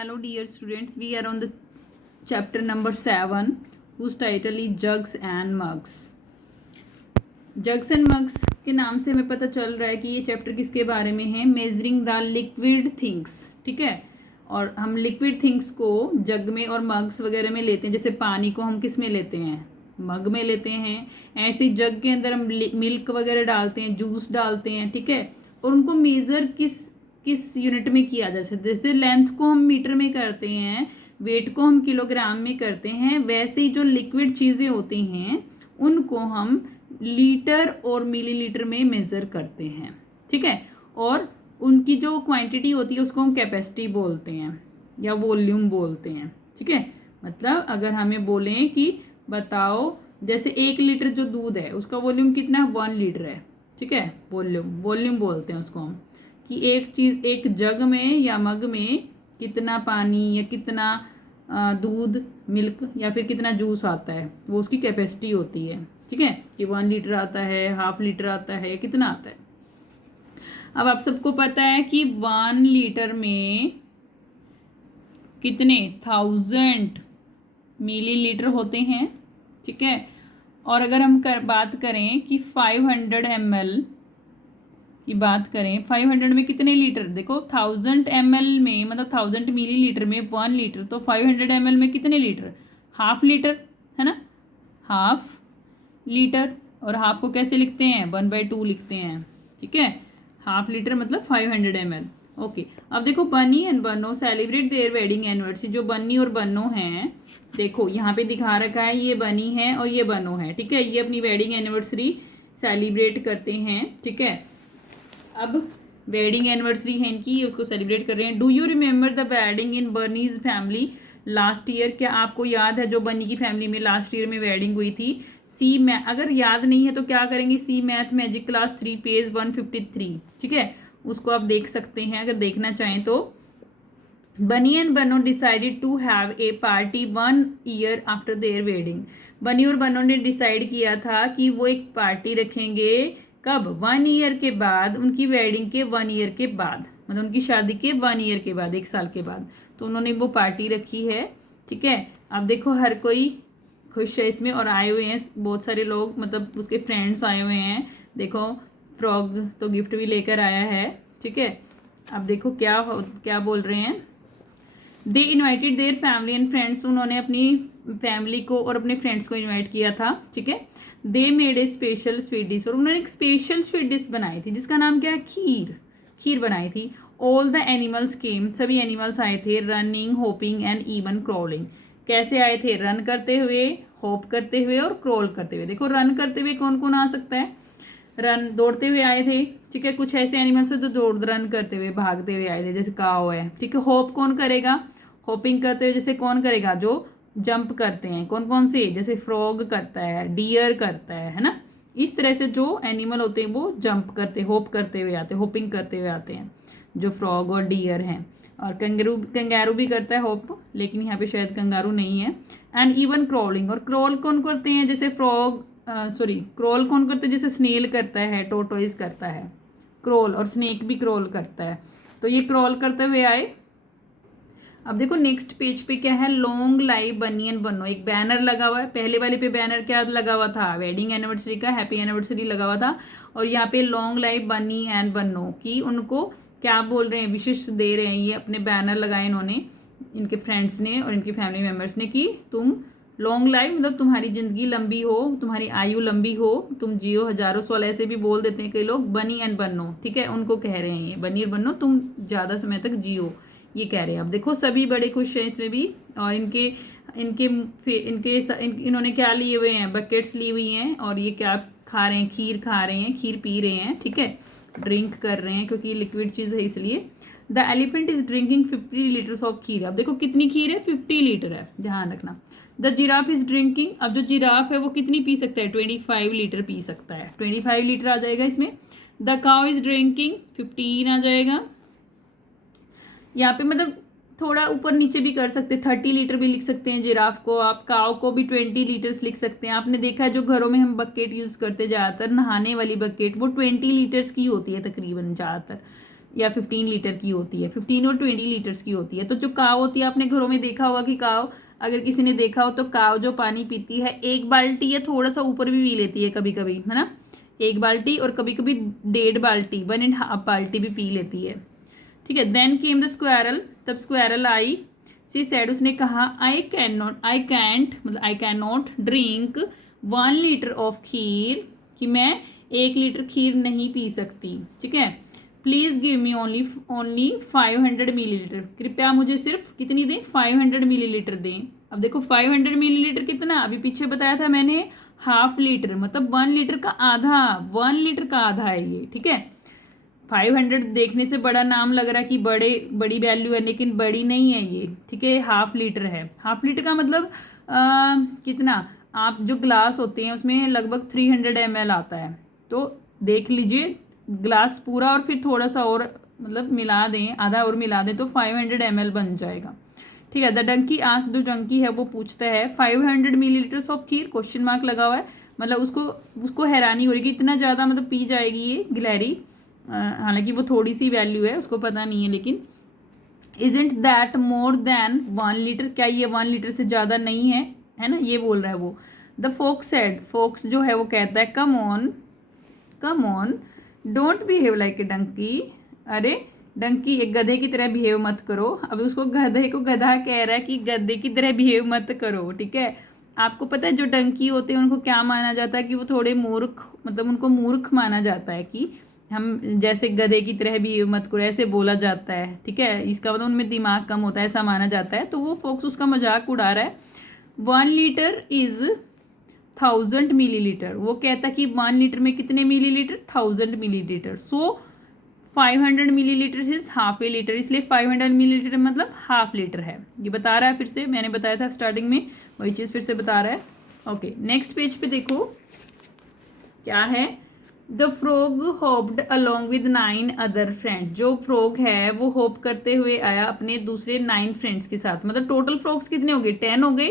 Hello dear students, we are on the chapter number 7 whose title is Jugs and Mugs. Jugs and Mugs के नाम से हमें पता चल रहा है कि ये चैप्टर किसके बारे में है, मेजरिंग द लिक्विड थिंग्स। ठीक है, और हम लिक्विड थिंग्स को जग में और मग्स वगैरह में लेते हैं। जैसे पानी को हम किस में लेते हैं, मग में लेते हैं। ऐसे जग के अंदर हम मिल्क वगैरह डालते हैं, जूस डालते हैं। ठीक है, और उनको मेज़र किस यूनिट में किया जा सकता है। जैसे लेंथ को हम मीटर में करते हैं, वेट को हम किलोग्राम में करते हैं, वैसे ही जो लिक्विड चीज़ें होती हैं उनको हम लीटर और मिलीलीटर में मेज़र करते हैं। ठीक है, और उनकी जो क्वांटिटी होती है उसको हम कैपेसिटी बोलते हैं या वॉल्यूम बोलते हैं। ठीक है, मतलब अगर हमें बोलें कि बताओ, जैसे 1 लीटर जो दूध है उसका वॉल्यूम कितना, 1 लीटर है। ठीक है, वॉल्यूम बोलते हैं उसको हम, कि एक जग में या मग में कितना पानी या कितना दूध, मिल्क या फिर कितना जूस आता है, वो उसकी कैपेसिटी होती है। ठीक है, कि 1 लीटर आता है, हाफ लीटर आता है, कितना आता है। अब आप सबको पता है कि 1 लीटर में कितने 1000 मिलीलीटर होते हैं। ठीक है, और अगर हम बात करें कि 500 ml की बात करें, 500 में कितने लीटर, देखो 1000 ml में मतलब 1000 मिलीलीटर में 1 लीटर, तो 500 ml में कितने लीटर, हाफ लीटर है ना, हाफ लीटर। और हाफ को कैसे लिखते हैं, 1/2 लिखते हैं। ठीक है, हाफ लीटर मतलब 500 ml। ओके, अब देखो बनी एंड बनो सेलिब्रेट देयर वेडिंग एनिवर्सरी। जो बनी और बनो हैं, देखो यहाँ पे दिखा रखा है, ये बनी है और ये बनो है। ठीक है, ये अपनी वेडिंग एनिवर्सरी सेलिब्रेट करते हैं। ठीक है, अब वेडिंग एनिवर्सरी है इनकी, उसको सेलिब्रेट कर रहे हैं। Do you remember the wedding in bunnies family last year. क्या आपको याद है जो बनी की फैमिली में लास्ट ईयर में वेडिंग हुई थी। अगर याद नहीं है तो क्या करेंगे, सी मैथ मैजिक क्लास 3 पेज 153। ठीक है, उसको आप देख सकते हैं अगर देखना चाहें तो। Banni and Banno decided to have a party 1 year after their wedding. Banni और बनो ने डिसाइड किया था कि वो एक पार्टी रखेंगे, कब, 1 ईयर के बाद, उनकी वेडिंग के 1 ईयर के बाद, मतलब उनकी शादी के 1 ईयर के बाद, 1 साल के बाद, तो उन्होंने वो पार्टी रखी है। ठीक है, अब देखो हर कोई खुश है इसमें, और आए हुए हैं बहुत सारे लोग, मतलब उसके फ्रेंड्स आए हुए हैं। देखो फ्रॉग तो गिफ्ट भी लेकर आया है। ठीक है, अब देखो क्या बोल रहे हैं। They invited their family and friends. उन्होंने अपनी फैमिली को और अपने फ्रेंड्स को इन्वाइट किया था। ठीक है, they made a special sweet dish. और उन्होंने एक स्पेशल स्वीट डिश बनाई थी जिसका नाम क्या है, खीर बनाई थी। ऑल द एनिमल्स केम। सभी एनिमल्स आए थे, running, hoping and even crawling. कैसे आए थे, रन करते हुए, होप करते हुए और क्रॉल करते हुए। देखो रन करते हुए कौन कौन आ सकता है, रन दौड़ते हुए आए थे। ठीक है, कुछ ऐसे एनिमल्स है जो रन करते हुए, भागते हुए आए थे, जैसे काव है। ठीक है, होप कौन करेगा, होपिंग करते हुए जैसे कौन करेगा, जो जंप करते हैं, कौन कौन से, जैसे फ्रॉग करता है, डियर करता है ना। इस तरह से जो एनिमल होते हैं वो जंप करते, होप करते हुए आते हैं, होपिंग करते हुए आते हैं, जो फ्रॉग और डियर हैं। और कंगारू भी करता है होप, लेकिन यहाँ पे शायद कंगारू नहीं है। And even crawling. और क्रॉल कौन करते हैं, जैसे क्रॉल कौन करते हैं, जैसे स्नेल करता है, टोटोइज करता है क्रॉल, और स्नेक भी क्रॉल करता है। तो ये क्रॉल करते हुए आए। अब देखो नेक्स्ट पेज पे क्या है, लॉन्ग लाइव बनी एंड बनो। एक बैनर लगा हुआ है, पहले वाले पे बैनर क्या लगा हुआ था, वेडिंग एनिवर्सरी का, हैप्पी एनिवर्सरी लगा हुआ था। और यहाँ पे लॉन्ग लाइव बनी एंड बनो की उनको क्या बोल रहे हैं, विशेष दे रहे हैं। ये अपने बैनर लगाए इन्होंने, इनके फ्रेंड्स ने और इनकी फैमिली मेम्बर्स ने, कि तुम लॉन्ग लाइफ मतलब तुम्हारी जिंदगी लंबी हो, तुम्हारी आयु लंबी हो, तुम जियो हजारों साल, ऐसे भी बोल देते हैं कई लोग। बनी एंड बनो, ठीक है, उनको कह रहे हैं ये, बनी और बनो, तुम ज़्यादा समय तक जियो, ये कह रहे हैं। अब देखो सभी बड़े खुश हैं इसमें भी। और इन्होंने क्या लिए हुए हैं, बकेट्स ली हुई हैं, और ये क्या खा रहे हैं, खीर खा रहे हैं, खीर पी रहे हैं। ठीक है, ड्रिंक कर रहे हैं क्योंकि लिक्विड चीज़ है इसलिए। The elephant is drinking 50 litres of kheer. अब देखो कितनी खीर है, 50 लीटर है, ध्यान रखना। The giraffe is drinking. अब जो जिराफ है वो कितनी पी सकता है, 25 लीटर पी सकता है, 25 लीटर आ जाएगा इसमें। द काउ इज ड्रिंकिंग 15 आ जाएगा। यहाँ पे मतलब थोड़ा ऊपर नीचे भी कर सकते हैं, 30 लीटर भी लिख सकते हैं जिराफ को आप। काव को भी 20 लीटर्स लिख सकते हैं। आपने देखा है जो घरों में हम बकेट यूज़ करते ज़्यादातर, नहाने वाली बकेट, वो 20 लीटर्स की होती है तकरीबन ज़्यादातर। या 15 लीटर की होती है, 15 और 20 लीटर्स की होती है। तो जो काव होती है, आपने घरों में देखा होगा कि काव, अगर किसी ने देखा हो तो काव जो पानी पीती है 1 बाल्टी या थोड़ा सा ऊपर भी पी लेती है कभी कभी, है ना, 1 बाल्टी, और कभी कभी 1.5 बाल्टी, 1.5 बाल्टी भी पी लेती है। ठीक है। देन केम द स्क्वायरल, तब स्क्वायरल आई। सी सैड, उसने कहा, आई कैंट मतलब I can not drink 1 litre of kheer, कि मैं 1 लीटर खीर नहीं पी सकती। ठीक है। Please give me only 500 millilitre, कृपया मुझे सिर्फ कितनी दें, 500 मिलीलीटर दें। अब देखो 500 मिलीलीटर कितना, अभी पीछे बताया था मैंने, हाफ लीटर, मतलब 1 लीटर का आधा, 1 लीटर का आधा है ये। ठीक है। 500 देखने से बड़ा नाम लग रहा है कि बड़ी वैल्यू है, लेकिन बड़ी नहीं है ये। ठीक है। हाफ लीटर है। हाफ लीटर का मतलब कितना, आप जो ग्लास होते हैं उसमें लगभग 300 ml आता है, तो देख लीजिए ग्लास पूरा और फिर थोड़ा सा और मतलब मिला दें, आधा और मिला दें तो 500 ml बन जाएगा। ठीक है। द डंकी आज, जो डंकी है वो पूछता है 500 millilitres of kheer, question mark लगा हुआ है, मतलब उसको हैरानी हो रही कि इतना ज़्यादा मतलब पी जाएगी ये गिलहरी, हालांकि वो थोड़ी सी वैल्यू है, उसको पता नहीं है, लेकिन isn't that more than 1 litre, क्या ये 1 लीटर से ज़्यादा नहीं है, है ना, ये बोल रहा है वो। द फोक्स सेड, फोक्स जो है वो कहता है, come on don't behave like a donkey, अरे डंकी, एक गधे की तरह बिहेव मत करो। अब उसको गधे को गधा कह रहा है कि गधे की तरह बिहेव मत करो। ठीक है। आपको पता है जो डंकी होते हैं उनको क्या माना जाता है, कि वो थोड़े मूर्ख, मतलब उनको मूर्ख माना जाता है, कि हम जैसे गधे की तरह भी मत करो, ऐसे बोला जाता है। ठीक है। इसका मतलब उनमें दिमाग कम होता है, ऐसा माना जाता है। तो वो फोक्स उसका मजाक उड़ा रहा है। 1 लीटर इज 1000 मिलीलीटर, वो कहता है कि 1 लीटर में कितने millilitre, 1000 millilitre. So 500 millilitre is half A litre, इसलिए 500 मिलीलीटर मतलब हाफ लीटर है। ये बता रहा है, फिर से मैंने बताया था स्टार्टिंग में, वही चीज़ फिर से बता रहा है। ओके, नेक्स्ट पेज पे देखो क्या है। The frog hoped along with 9 other friends, जो फ्रॉग है वो होप करते हुए आया अपने दूसरे 9 फ्रेंड्स के साथ, मतलब टोटल फ्रॉग्स कितने हो गए, 10 हो गए,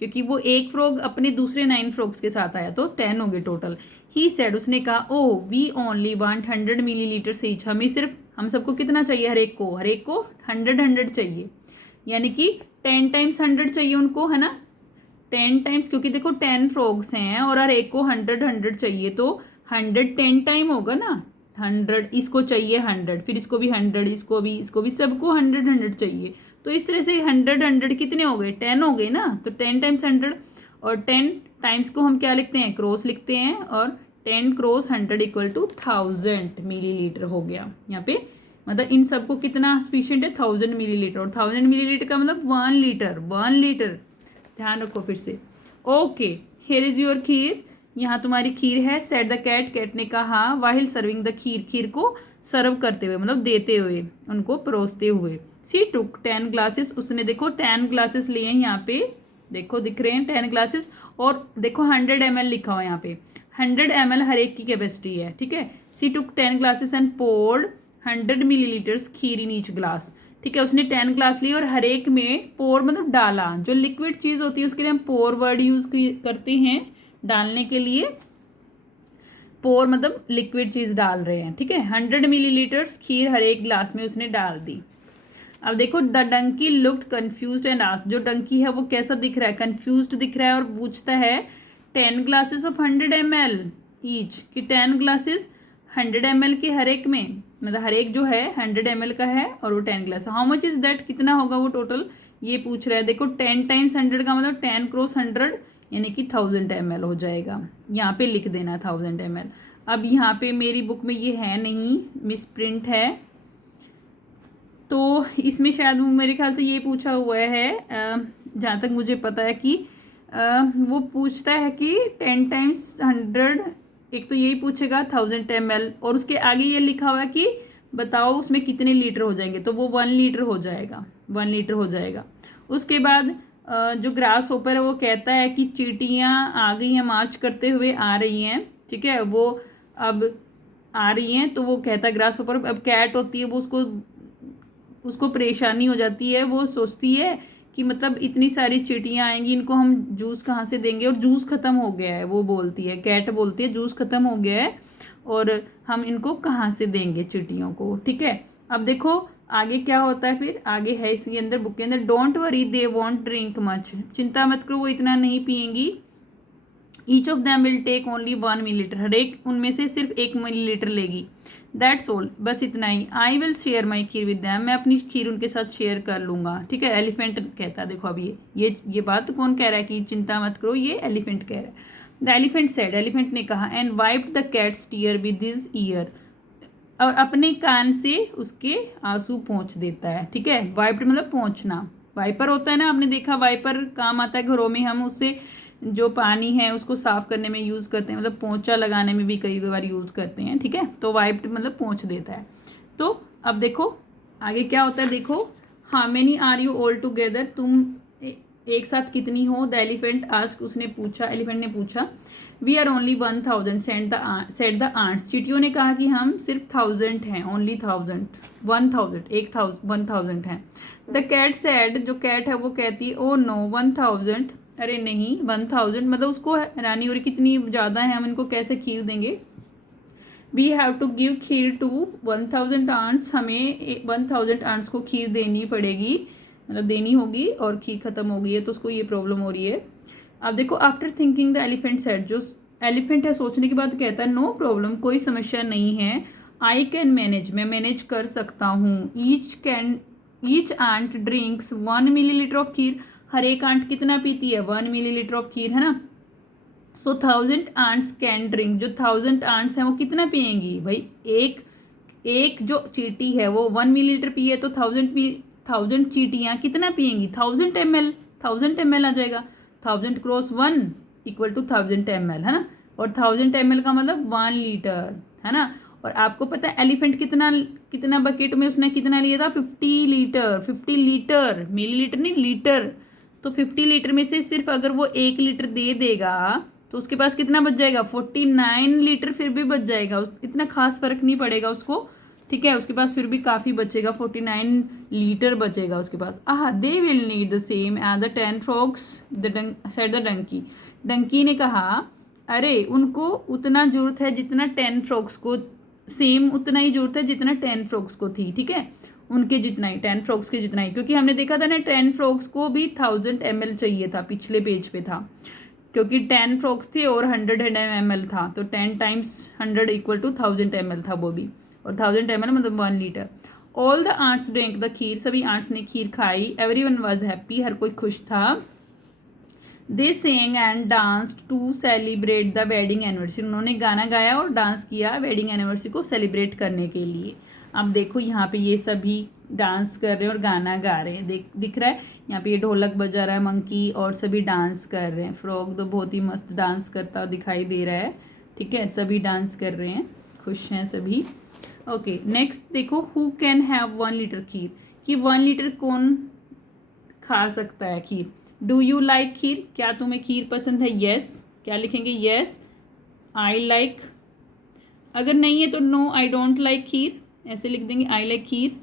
क्योंकि वो एक फ्रॉग अपने दूसरे 9 फ्रॉग्स के साथ आया, तो 10 हो गए टोटल। ही सेड, उसने कहा, oh we only want 100 millilitre each, हम सबको कितना चाहिए, हर एक को 100 चाहिए, यानी कि 10 टाइम्स 100 चाहिए उनको, है ना, 10 टाइम्स, क्योंकि देखो 10 फ्रॉग्स हैं और हर एक को 100 चाहिए, तो 100 10 टाइम होगा ना, 100 इसको चाहिए 100, फिर इसको भी 100, इसको भी सबको 100 चाहिए, तो इस तरह से 100 कितने हो गए, 10 हो गए ना, तो 10 टाइम्स 100, और 10 टाइम्स को हम क्या लिखते हैं, क्रॉस लिखते हैं, और 10 क्रॉस 100 इक्वल टू 1000 मिलीलीटर हो गया यहाँ पे, मतलब इन सबको कितना सफिशिएंट है, 1000 मिलीलीटर, और 1000 मिलीलीटर का मतलब 1 लीटर, ध्यान रखो फिर से। ओके, हियर इज योर खीर, यहाँ तुम्हारी खीर है। सेड द कैट, कैट ने कहा, वाहिल सर्विंग द खीर, खीर को सर्व करते हुए, मतलब देते हुए, उनको परोसते हुए। सी टुक 10 ग्लासेस, उसने देखो 10 ग्लासेस लिए हैं यहाँ पे, देखो दिख रहे हैं 10 ग्लासेस, और देखो 100 ml लिखा हुआ है यहाँ पे, 100 ml हर एक की कैपेसिटी है। ठीक है। She took 10 glasses and poured 100 millilitres kheer in each glass. ठीक है। उसने 10 ग्लास लिए और हर एक में पोर मतलब डाला, जो लिक्विड चीज़ होती है उसके लिए हम पोर वर्ड यूज करते हैं, डालने के लिए पोर मतलब लिक्विड चीज़ डाल रहे हैं। ठीक है। 100 मिलीलीटर्स खीर हर एक ग्लास में उसने डाल दी। अब देखो, the donkey looked confused and asked, जो डंकी है वो कैसा दिख रहा है, कन्फ्यूज्ड दिख रहा है, और पूछता है 10 ग्लासेस ऑफ 100 ml ईच, कि 10 ग्लासेस 100 ml के हर एक में, मतलब हर एक जो है 100 ml का है, और वो 10 glass, how much is that, कितना होगा वो टोटल, ये पूछ रहा है। देखो 10 टाइम्स 100 का मतलब 10 क्रॉस 100, यानी कि 1000 ml हो जाएगा, यहाँ पे लिख देना 1000 ml। अब यहाँ पे मेरी बुक में ये है नहीं, मिस प्रिंट है, तो इसमें शायद मेरे ख्याल से ये पूछा हुआ है, जहाँ तक मुझे पता है कि वो पूछता है कि 10 टाइम्स 100, एक तो यही पूछेगा 1000 ml, और उसके आगे ये लिखा हुआ है कि बताओ उसमें कितने लीटर हो जाएंगे, तो वो 1 लीटर हो जाएगा, 1 लीटर हो जाएगा। उसके बाद जो ग्रास होपर है वो कहता है कि चींटियाँ आ गई हैं, मार्च करते हुए आ रही हैं। ठीक है। वो अब आ रही हैं, तो वो कहता है ग्रास होपर, अब कैट होती है वो उसको परेशानी हो जाती है, वो सोचती है कि मतलब इतनी सारी चींटियाँ आएंगी, इनको हम जूस कहाँ से देंगे, और जूस ख़त्म हो गया है, वो बोलती है, कैट बोलती है जूस ख़त्म हो गया है और हम इनको कहाँ से देंगे चींटियों को। ठीक है। अब देखो आगे क्या होता है, फिर आगे है इसके अंदर बुक के अंदर, don't worry they won't drink much, चिंता मत करो वो इतना नहीं पियेंगी। Each of them will take only 1 millilitre, हर एक उनमें से सिर्फ 1 मिलीलीटर लेगी। दैट्स ऑल, बस इतना ही। I will share my kheer with them, मैं अपनी खीर उनके साथ शेयर कर लूँगा। ठीक है, एलिफेंट कहता है, देखो अब ये बात कौन कह रहा है कि चिंता मत करो, ये एलिफेंट कह रहा है। द एलिफेंट सेड, एलिफेंट ने कहा, and wiped the cat's tear with his ear, और अपने कान से उसके आंसू पोंछ देता है। ठीक है, वाइप्ड मतलब पोंछना, वाइपर होता है ना, आपने देखा वाइपर काम आता है घरों में, हम उससे जो पानी है उसको साफ करने में यूज़ करते हैं, मतलब पोंछा लगाने में भी कई बार यूज़ करते हैं। ठीक है, तो वाइप्ड मतलब पोंछ देता है। तो अब देखो आगे क्या होता है, देखो, how many are you all together, तुम एक साथ कितनी हो। द एलिफेंट आस्क, उसने पूछा, एलिफेंट ने पूछा। We are only 1000 said the ants, चींटियों ने कहा कि हम सिर्फ 1000 हैं, ओनली 1000, 1000 हैं। द कैट सेड, जो कैट है वो कहती है, ओ नो 1000, अरे नहीं 1000, मतलब उसको रानी और कितनी ज़्यादा है, हम इनको कैसे खीर देंगे। We have to give kheer to 1000 ants, हमें 1000 आंट्स को खीर देनी पड़ेगी, मतलब देनी होगी, और खीर ख़त्म हो गई है तो उसको ये प्रॉब्लम हो रही है। अब देखो, after thinking the elephant said, जो एलिफेंट है सोचने के बाद कहता है, नो प्रॉब्लम, कोई समस्या नहीं है। आई कैन मैनेज, मैं मैनेज कर सकता हूँ। Each ant drinks 1 millilitre of kheer, हर एक आंट कितना पीती है, 1 मिलीलीटर ऑफ खीर, है ना। सो 1000 आंट्स कैन ड्रिंक, जो 1000 आंट्स हैं वो कितना पियेंगी भाई, एक जो चींटी है वो 1 मिलीलीटर पिए तो 1000 चींटियाँ कितना पियेंगी, 1000 ml आ जाएगा। 1000 क्रॉस 1 इक्वल टू 1000 ml, है ना, और 1000 ml का मतलब 1 लीटर, है ना। और आपको पता है एलिफेंट कितना बकेट में उसने कितना लिया था, 50 लीटर, मिलीलीटर नहीं लीटर। तो 50 लीटर में से सिर्फ अगर वो 1 लीटर दे देगा तो उसके पास कितना बच जाएगा, 49 लीटर फिर भी बच जाएगा, इतना खास फर्क नहीं पड़ेगा उसको। ठीक है, उसके पास फिर भी काफ़ी बचेगा, 49 लीटर बचेगा उसके पास। They will need the same as the 10 frogs, said the donkey, donkey ने कहा, अरे उनको उतना जरूरत है जितना 10 फ्रॉग्स को, सेम उतना ही जरूरत है जितना 10 फ्रॉग्स को थी। ठीक है, उनके जितना ही, 10 फ्रॉग्स के जितना ही, क्योंकि हमने देखा था ना 10 फ्रॉग्स को भी 1000 ml चाहिए था, पिछले पेज पे था, क्योंकि 10 फ्रॉग्स थे और 100 ml था, तो 10 टाइम्स 100 इक्वल टू 1000 ml था वो भी, और 1000 ml मतलब 1 litre. All the ants drink the kheer, सभी आंट्स ने खीर खाई। एवरीवन वाज हैप्पी, हर कोई खुश था। They sang and danced to celebrate the wedding anniversary, उन्होंने गाना गाया और डांस किया वेडिंग एनिवर्सरी को सेलिब्रेट करने के लिए। अब देखो यहाँ पे ये सभी डांस कर रहे हैं और गाना गा रहे हैं, दिख रहा है यहाँ पे, ये ढोलक बजा रहा है मंकी, और सभी डांस कर रहे हैं। फ्रॉग तो बहुत ही मस्त डांस करता दिखाई दे रहा है। ठीक है, सभी डांस कर रहे हैं, खुश हैं सभी। ओके, नेक्स्ट देखो, हु कैन हैव 1 लीटर खीर, कि 1 लीटर कौन खा सकता है खीर। डू यू लाइक खीर, क्या तुम्हें खीर पसंद है, येस, क्या लिखेंगे, येस आई लाइक, अगर नहीं है तो no I don't like kheer, ऐसे लिख देंगे, आई लाइक खीर।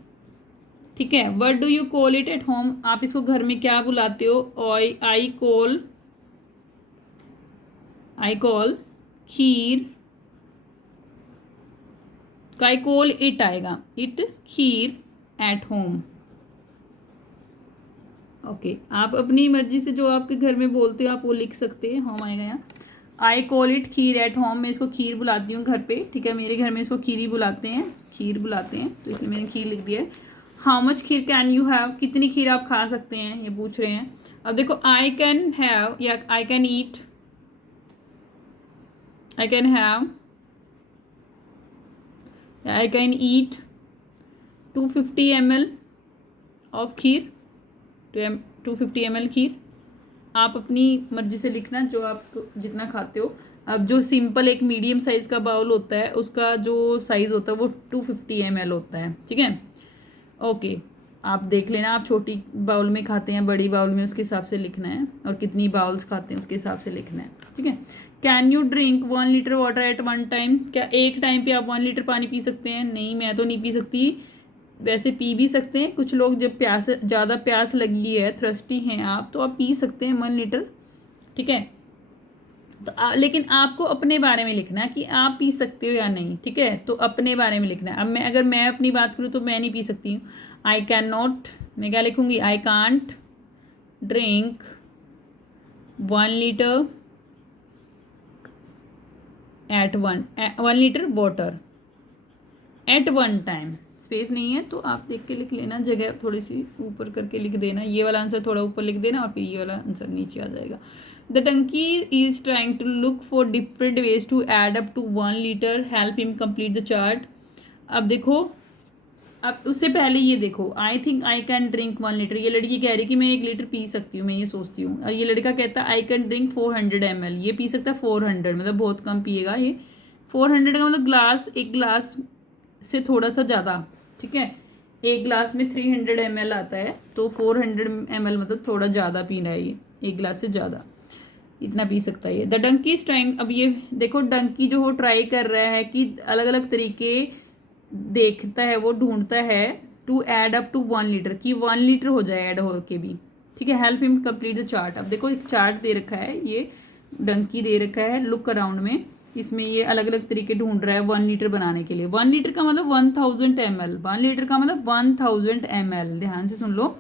ठीक है, what do you call it at home, आप इसको घर में क्या बुलाते हो। I call kheer, I call it आएगा, it kheer at home. Okay, आप अपनी मर्जी से जो आपके घर में बोलते हो आप वो लिख सकते हैं, होम आएगा यहाँ। आई call it kheer at home, मैं इसको खीर बुलाती हूँ घर पे। ठीक है, मेरे घर में इसको खीर ही बुलाते हैं, खीर बुलाते हैं, तो इसलिए मैंने खीर लिख दिया है। How much kheer can you have, कितनी खीर आप खा सकते हैं, ये पूछ रहे हैं। अब देखो, आई कैन हैव या I can eat, I can have, I can eat 250 ml of kheer, 250 ml खीर। आप अपनी मर्जी से लिखना जो आप जितना खाते हो। अब जो सिंपल एक मीडियम साइज़ का बाउल होता है उसका जो साइज़ होता है वो 250 ml होता है। ठीक है, ओके, आप देख लेना, आप छोटी बाउल में खाते हैं बड़ी बाउल में, उसके हिसाब से लिखना है, और कितनी बाउल्स खाते हैं उसके हिसाब से लिखना है। ठीक है, can you drink 1 litre water at 1 time, क्या एक टाइम पे आप 1 लीटर पानी पी सकते हैं। नहीं, मैं तो नहीं पी सकती, वैसे पी भी सकते हैं कुछ लोग, जब ज़्यादा प्यास लगी है, थ्रस्टी हैं आप, तो आप पी सकते हैं 1 लीटर। ठीक है, तो लेकिन आपको अपने बारे में लिखना है कि आप पी सकते हो या नहीं, ठीक है। तो अपने बारे में लिखना है। अब अगर मैं अपनी बात करूँ तो मैं नहीं पी सकती हूँ। आई कैन नॉट, मैं क्या लिखूँगी, I can't drink 1 litre at 1 litre water at one time. Space नहीं है तो आप देख के लिख लेना, जगह थोड़ी सी ऊपर करके लिख देना, ये वाला आंसर थोड़ा ऊपर लिख देना और फिर ये वाला आंसर नीचे आ जाएगा। The donkey is trying to look for different ways to add up to 1 litre, help him complete the chart. अब देखो, अब उससे पहले ये देखो, I think I can drink 1 litre, ये लड़की कह रही कि मैं 1 लीटर पी सकती हूँ, मैं ये सोचती हूँ। और ये लड़का कहता है आई कैन ड्रिंक 400 ml, ये पी सकता है 400, मतलब बहुत कम पिएगा ये। 400 का मतलब ग्लास, एक ग्लास से थोड़ा सा ज़्यादा, ठीक है। एक ग्लास में 300 ml आता है, तो 400 ml मतलब थोड़ा ज़्यादा पीना है ये, एक ग्लास से ज़्यादा इतना पी सकता है ये। द डंकी इज ट्राइंग, अब ये देखो डंकी जो हो ट्राई कर रहा है कि अलग अलग तरीके देखता है, वो ढूंढता है to add up to 1 litre, कि 1 लीटर हो जाए ऐड हो के भी, ठीक है। Help him complete the chart. अब देखो एक चार्ट दे रखा है, ये डंकी दे रखा है लुक अराउंड में, इसमें ये अलग अलग तरीके ढूंढ रहा है 1 लीटर बनाने के लिए। 1 लीटर का मतलब 1000 ml, 1 लीटर का मतलब 1000 ml, ध्यान से सुन लो।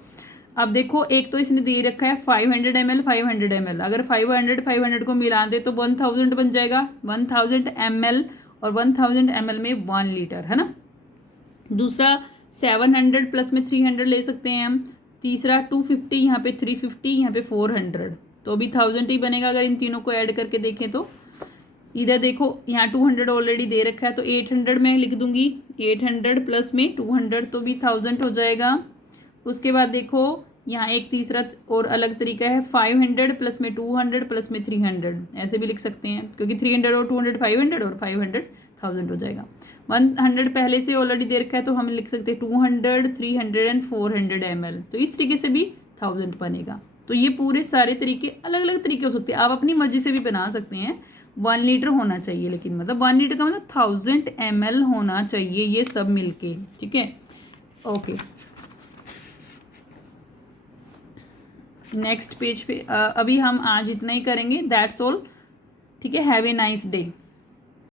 अब देखो एक तो इसने दे रखा है 500 ml 500 ml, अगर 500 को मिला दे तो 1000 बन जाएगा, 1000 ml और 1000 ml में 1 लीटर, है ना। दूसरा 700 प्लस में 300 ले सकते हैं हम। तीसरा 250, यहाँ पे 350, यहाँ पे 400, तो अभी 1000 ही बनेगा अगर इन तीनों को ऐड करके देखें तो। इधर देखो यहाँ 200 ऑलरेडी दे रखा है, तो 800 में लिख दूंगी, 800 प्लस में 200 तो भी 1000 हो जाएगा। उसके बाद देखो यहाँ एक तीसरा और अलग तरीका है, 500 प्लस में 200 प्लस में 300, ऐसे भी लिख सकते हैं, क्योंकि 300 और 200 500 और 500 1000 हो जाएगा। 100 पहले से ऑलरेडी दे रखा है, तो हम लिख सकते हैं 200 300 एंड 400 ml, तो इस तरीके से भी 1000 बनेगा। तो ये पूरे सारे तरीके अलग अलग तरीके हो सकते हैं, आप अपनी मर्जी से भी बना सकते हैं। 1 लीटर होना चाहिए, लेकिन मतलब 1 लीटर का मतलब 1000 ml होना चाहिए, ये सब मिलके, ठीक है। ओके, नेक्स्ट पेज पे अभी हम आज इतना ही करेंगे, दैट्स ऑल, ठीक है। Have a nice day.